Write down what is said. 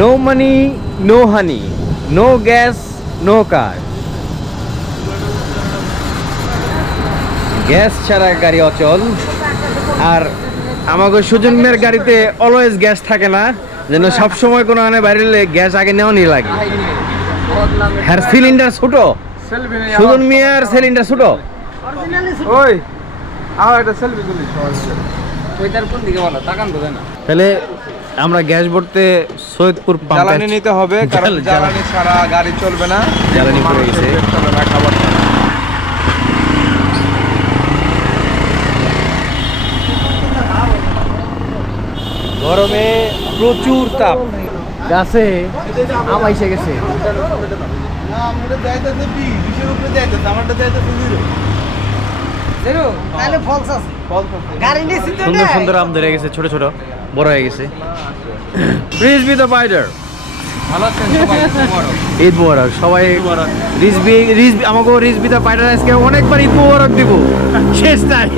No money no honey no gas no car gas ছাড়া গাড়ি অচল। আর আমাকে সুজনের গাড়িতে অলওয়েজ গ্যাস থাকে না যেন সবসময় কোনো আনে বাইরে গ্যাস আগে নেওয়ানি লাগে। হ্যার সিলিন্ডার ছোট? সুজন মিয়ার সিলিন্ডার ছোট? ওই আমার একটা সেলফি তুলি ওইটার কোন দিকে বলো? তাকান তো না তাহলে আমরা গ্যাস ভরতে সৈয়দপুর জ্বালানি নিতে হবে কারণ জ্বালানি ছাড়া গাড়ি চলবে না। জ্বালানি পড়ে গেছে। মানুষের না, খাবার গরমে প্রচুর তাপ। গাছে আম এসে গেছে। সুন্দর সুন্দর আম ধরে গেছে ছোট ছোট। বড় হয়ে গেছে। রিজবি বি দ্য বাইডার ঈদ মোবারক। সবাই রিজবি রিজবি আমাকে রিজবি দ্য বাইডার আজকে অনেকবার ঈদ মোবারক দিব। শেষ নাই